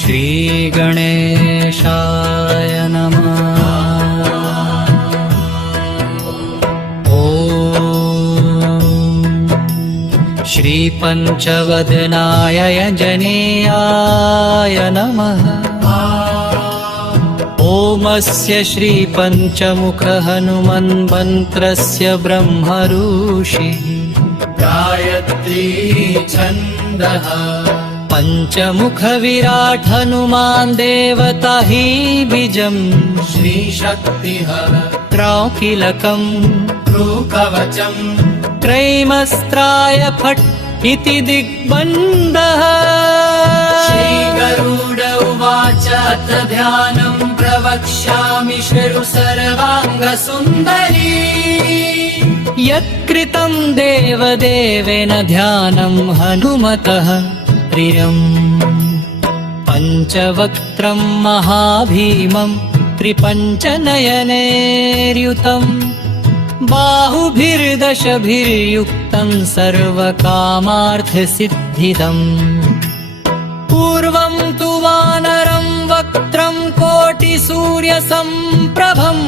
श्रीगणेशाय नमः। श्रीपञ्चवदनाय आञ्जनेयाय नमः। ओमस्य श्रीपञ्चमुखहनुमन्मन्त्रस्य ब्रह्मऋषिः गायत्री छन्दः। पञ्चमुखविराट् हनुमान् देवता हि बीजम् श्रीशक्तिः त्रौकिलकम् कृकवचम् त्रैमस्त्राय फट् इति दिग्बन्धः। श्रीगरुड उवाच अथ ध्यानम् प्रवक्ष्यामि शृणु सर्वाङ्गसुन्दरी। यत्कृतं देवदेवेन ध्यानम् हनुमतः प्रियम्। पञ्चवक्त्रम् महाभीमम् त्रिपञ्चनयनैर्युतम् बाहुभिर्दशभिर्युक्तं सर्वकामार्थसिद्धिदम्। पूर्वं तु वानरं वक्त्रं कोटिसूर्यसम्प्रभम्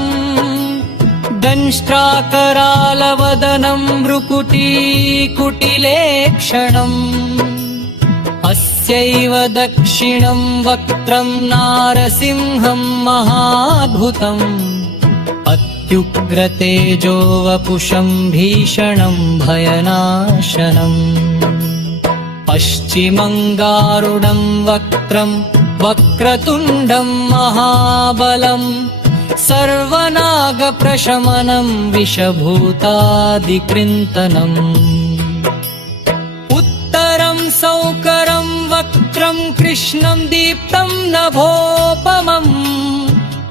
दंष्ट्राकरालवदनं भ्रुकुटीकुटिलेक्षणम्। अस्यैव दक्षिणं वक्त्रं नारसिंहं महाद्भुतम् अत्युग्रतेजो वपुषं भीषणं भयनाशनम्। पश्चिमं गारुडं वक्त्रं वक्रतुण्डं महाबलं सर्वनागप्रशमनं विषभूतादिकृन्तनम्। उत्तरं सौकरं वक्त्रं कृष्णं दीप्तं नभोपमम्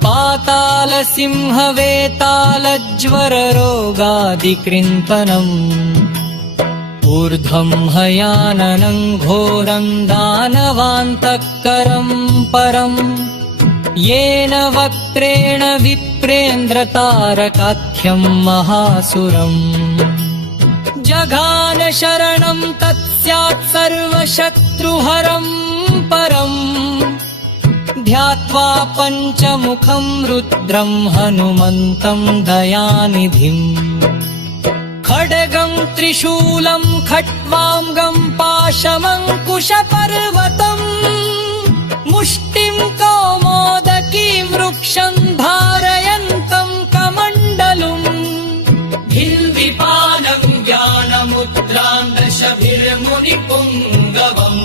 पातालसिंहवेतालज्वररोगादिकृन्तनम्। ऊर्ध्वं हयाननं घोरं दानवान्तःकरं परम् येन वक्त्रेण विप्रेन्द्रतारकाख्यं महासुरम्। जघान शरणं तत्स्यात् सर्वशत्रुहरं परम् ध्यात्वा पञ्चमुखं रुद्रं हनुमन्तं दयानिधिम्। खड्गं त्रिशूलं खट्वाङ्गं पाशमङ्कुशपर्वतम् मुष्टिं कौमोदकीं वृक्षं धारयन्तं कमण्डलुम्। भिल्विपालं ज्ञानमुद्रां दशभिर्मुनिपुङ्गवम्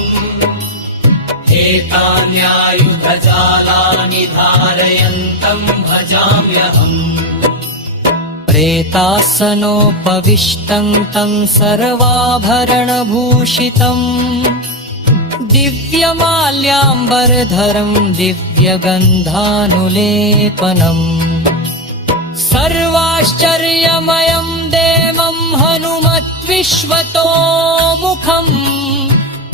एतान्यायुधजालानि धारयन्तं भजाम्यहम्। प्रेतासनोपविष्टं तं सर्वाभरणभूषितं दिव्यमाल्याम्बरधरं दिव्यगन्धानुलेपनम्। सर्वाश्चर्यमयं देवं हनुमद्विश्वतोमुखम्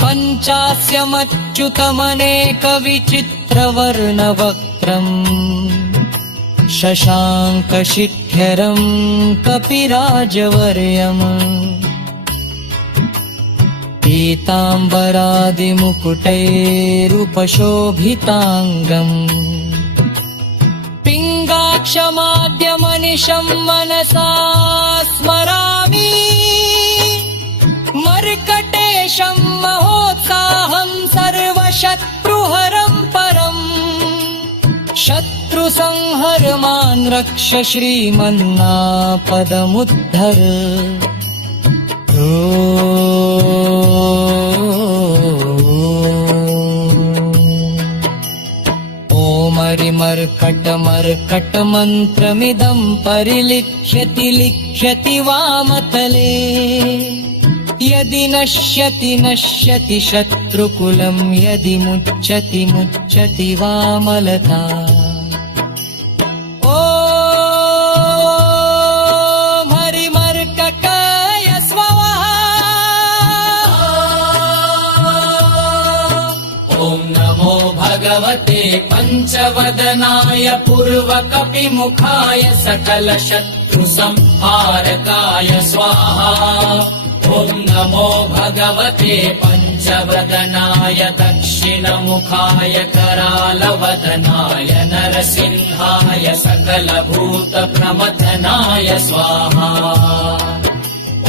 पञ्चास्यमच्युतमनेकविचित्रवर्णवक्त्रम् शशाङ्कशिठ्यरं कपिराजवर्यम्। पीताम्बरादिमुकुटैरुपशोभिताङ्गम् पिङ्गाक्षमाद्यमनिशं मनसा स्मरामि। मर्कटेशं महोत्साहं सर्वशत्रुहरं परम् शत्रुसंहर मां रक्ष श्रीमन्नापदमुद्धर। ओमरिमर्कटमर्कटमन्त्रमिदं परिलिख्यति लिख्यति वामतले। यदि नश्यति नश्यति शत्रुकुलं यदि मुच्यति मुच्यति वामलता। ॐ हरिमर्कटाय स्वाहा। ॐ नमो भगवते पञ्चवदनाय पूर्वकपिमुखाय सकलशत्रुसंहारकाय स्वाहा। ॐ नमो भगवते पञ्चवदनाय दक्ष दक्षिणमुखाय करालवदनाय नरसिंहाय सकलभूतप्रमथनाय स्वाहा।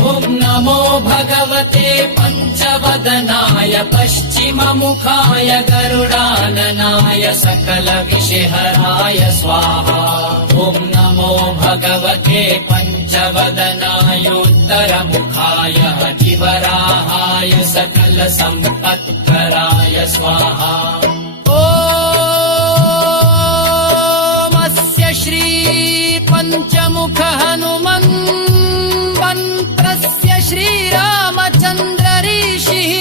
ॐ नमो भगवते पञ्चवदनाय पश्चिममुखाय गरुडाननाय सकलविषहराय स्वाहा। ॐ नमो भगवते पञ्चवदनाय उत्तरमुखाय जिवराहाय सकलसम्पत्कराय स्वाहा। ॐ श्री पञ्चमुख हनुमन् मन्त्रस्य श्रीरामचन्द्र ऋषिः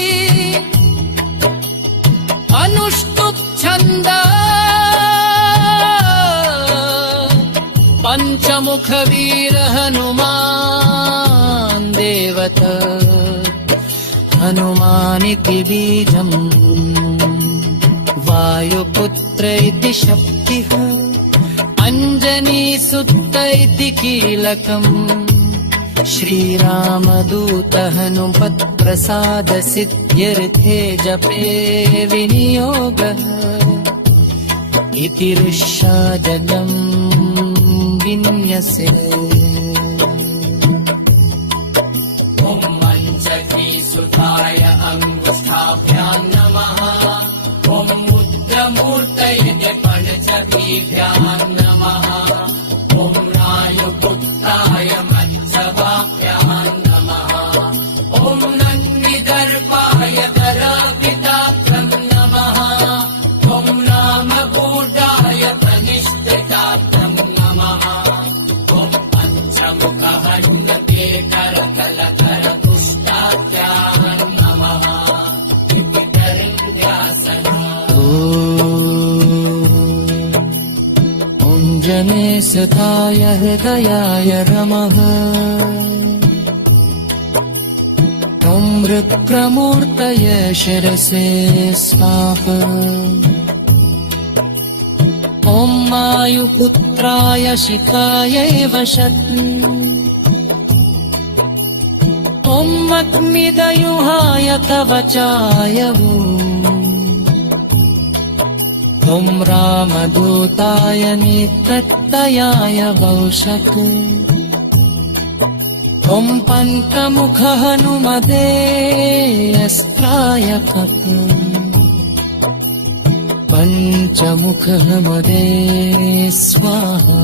अनुष्टुप् छन्द पञ्चमुख वीर हनुमान् देवत हनुमानिति बीजम् वायुपुत्र इति शक्तिः अञ्जनीसुत इति कीलकम् श्रीरामदूत हनुमत्प्रसाद सिद्ध्यर्थे जपे विनियोगः इति ऋष्याजगम् विन्यसे। ॐ मञ्चकीसुताय अङ्गुष्ठाभ्यां नमः। ॐ रुद्रमूर्तये पञ्चभीभ्यां नमः। ॐ रायुपुत्राय मत्स्यवाभ्यां नमः। ॐ नन्दिदर्पाय दरापिताभ्यं नमः। ॐ रामकूटाय प्रतिष्ठिताभ्यं नमः। ॐ पञ्चमुखहनुमते करतलकरपुष्टाभ्यां नमः। जनेसुताय हृदयाय नमः। ॐ रुद्रमूर्तये शिरसे स्वाहा। ॐ वायुपुत्राय शिखायै वशत्। ॐ अग्निदयुहाय कवचाय ॐ रामदूताय निकत्तयाय वौषक्। ॐ पञ्चमुख हनुमते अस्त्राय फक्। पञ्चमुख हनुमते स्वाहा।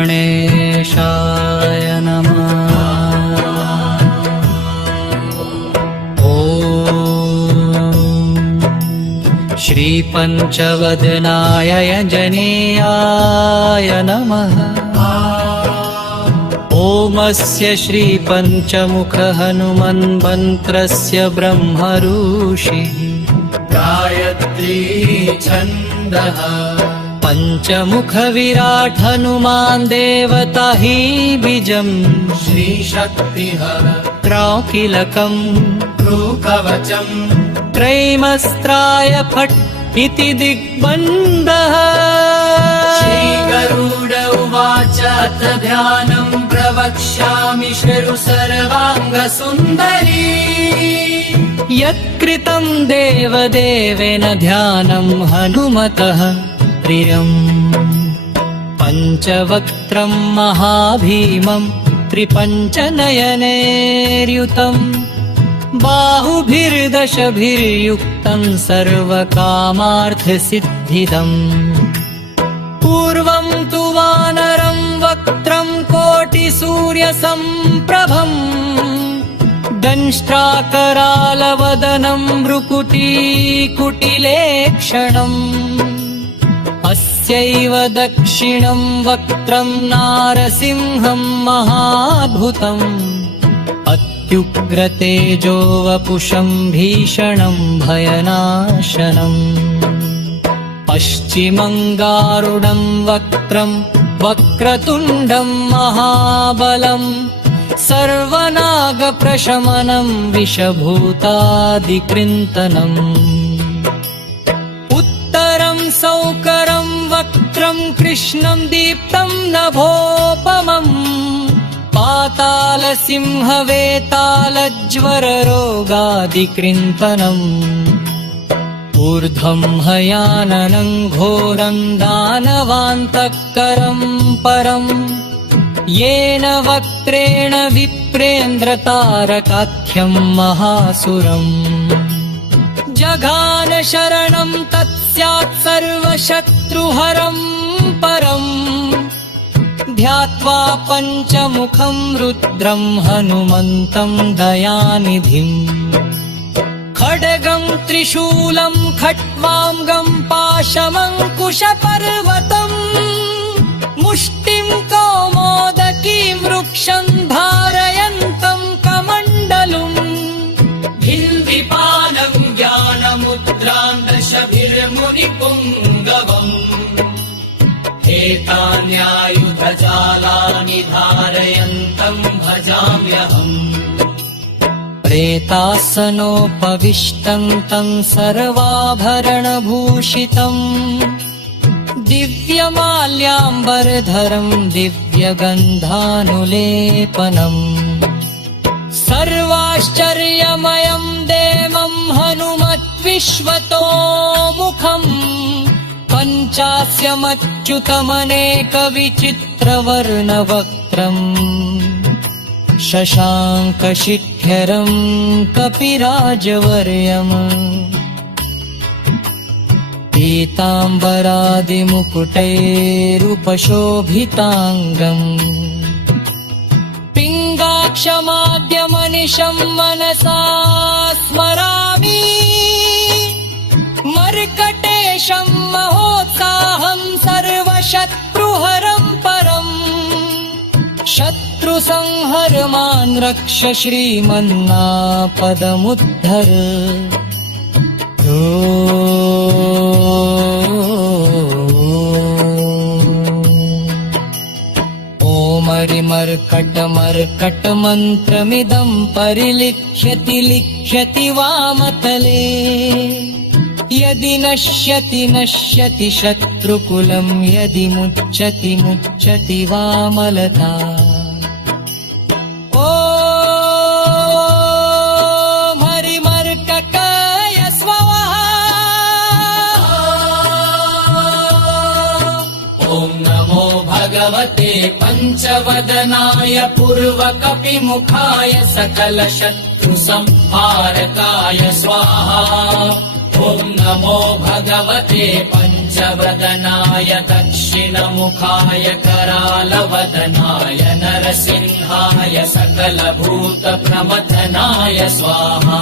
श्रीगणेशाय नमः। श्रीपञ्चवदनाय आञ्जनेयाय नमः। ओमस्य श्रीपञ्चमुख हनुमन्मन्त्रस्य ब्रह्मऋषिः गायत्री छन्दः। पञ्चमुख विराट हनुमान् देवता हि बीजम् श्रीशक्तिः त्रौकीलकम् भ्रूकवचम् त्रैमस्त्राय फट् इति दिग्बन्धः। श्रीगरुड उवाच अथ ध्यानं प्रवक्ष्यामि शृणु सर्वाङ्गसुन्दरी। यत्कृतं देवदेवेन ध्यानं हनुमतः प्रियम्। पञ्चवक्त्रं महाभीमं त्रिपञ्चनयनैर्युतम् बाहुभिर्दशभिर्युक्तं सर्वकामार्थसिद्धिदम्। पूर्वं तु वानरं वक्त्रं कोटिसूर्यसम्प्रभम् दंष्ट्राकरालवदनं भ्रुकुटीकुटिलेक्षणम्। अस्यैव दक्षिणं वक्त्रं नारसिंहं महाद्भुतम् अत्युग्रतेजो वपुषं भीषणं भयनाशनम्। पश्चिमं गारुडं वक्त्रं वक्रतुण्डं महाबलं सर्वनागप्रशमनं विषभूतादिकृन्तनम्। उत्तरं सौकरं वक्त्रं कृष्णं दीप्तं नभोपमम् पातालसिंहवेतालज्वररोगादिकृन्तनम् ऊर्ध्वं हयाननं घोरं दानवान्तःकरं परम् येन वक्त्रेण विप्रेन्द्रतारकाख्यं महासुरम् जघान शरणं तत्स्यात् सर्वशत्रुहरं परम् ध्यात्वा पञ्चमुखं रुद्रं हनुमन्तं दयानिधिम् खड्गं त्रिशूलं खट्वाङ्गं पाशमङ्कुशपर्वतम् मुष्टिं कौमोदकीं वृक्षं धारयन्तं कमण्डलुम् भिन्दिपालं ज्ञानमुद्रां दशभिर्मुनिपुङ्गवम् एतान्यायुधजालानि धारयन्तं भजाम्यहम् प्रेतासनोपविष्टं तं सर्वाभरणभूषितम् दिव्यमाल्याम्बरधरं दिव्यगन्धानुलेपनम् सर्वाश्चर्यमयं देवं हनुमद्विश्वतोमुखम् पञ्चास्यमच्युतमनेकविचित्रवर्णवक्त्रम् शशाङ्कशिखरं कपिराजवर्यम् पीताम्बरादिमुकुटैरुपशोभिताङ्गम् पिङ्गाक्षमाद्यमनिशं मनसा स्मरामि मर्कटेशं महोत्साहं सर्वशत्रुहरं परम् शत्रुसंहर मां रक्ष श्रीमन्नापदमुद्धर ओमरिमर्कटमर्कटमन्त्रमिदं परिलिख्यति वामतले यदि नश्यति नश्यति शत्रुकुलं यदि मुच्यति वामलता ॐ हरिमर्ककाय स्वाहा ॐ नमो भगवते पञ्चवदनाय पूर्वकपिमुखाय सकलशत्रुसंहारकाय स्वाहा ॐ नमो भगवते पञ्चवदनाय दक्षिणमुखाय करालवदनाय नरसिंहाय सकलभूतप्रमथनाय स्वाहा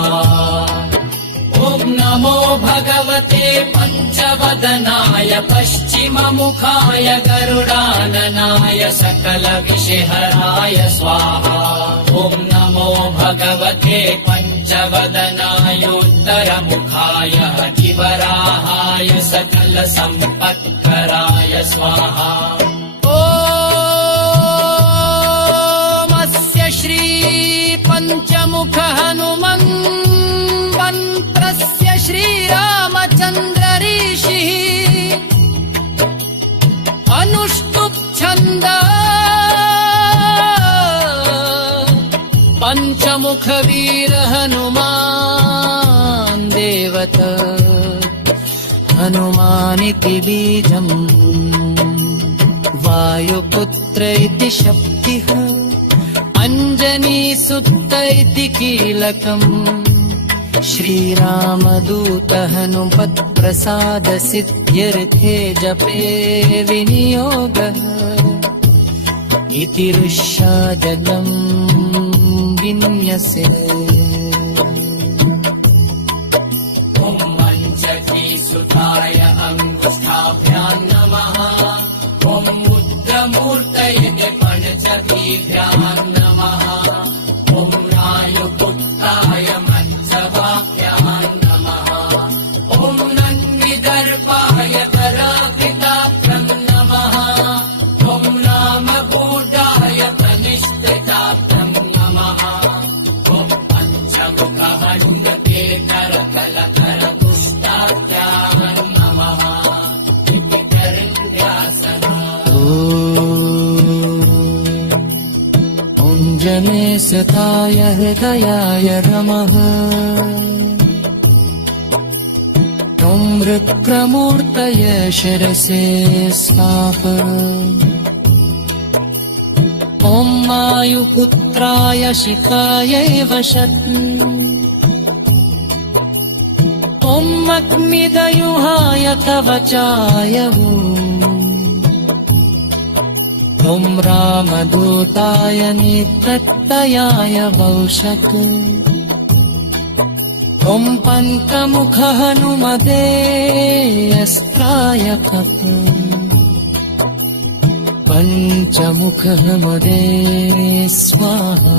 ॐ नमो भगवते पञ्चवदनाय पश्चिममुखाय गरुडाननाय सकलविषहराय स्वाहा ॐ नमो भगवते पञ्चवदनाय उत्तरमुखाय हरिवराहाय सकलसम्पत्कराय स्वाहा ॐ श्री पञ्चमुख हनुमन्त्रस्य श्रीरामचन्द्र ऋषिः अनुष्टुप् छन्द पञ्चमुख वीर हनुमान् देवत हनुमानिति बीजम् वायुपुत्र इति शक्तिः अञ्जनीसुत इति कीलकम् श्रीरामदूत हनुमत्प्रसाद सिद्ध्यर्थे जपे विनियोगः इति ऋष्याजलं विन्यसे ॐ मञ्चकीसुताय अङ्गुष्ठाभ्यां नमः ॐ मुद्रमूर्तये पञ्चभीभ्यां नमः ॐ रायुपुत्राय मञ्चवाक्यां नमः ॐ नन्विदर्पाय कराकृताभ्यं नमः ॐ रामगूढाय प्रतिष्ठिताभ्यं नमः ॐ पञ्चमुखहनुमते करकलकरपुष्टाभ्यां नमः इति करन्यासनम् अञ्जने सुताय हृदयाय नमः। ॐ रुद्रमूर्तये शिरसे स्वाहा। ॐ वायुपुत्राय शिखायै वषट्। ॐ अग्निदयुहाय कवचाय ॐ रामदूताय नेत्रत्तयाय वौषट्। ॐ पङ्कमुख हनुमते अस्त्राय फट्। पञ्चमुख हनुमते स्वाहा।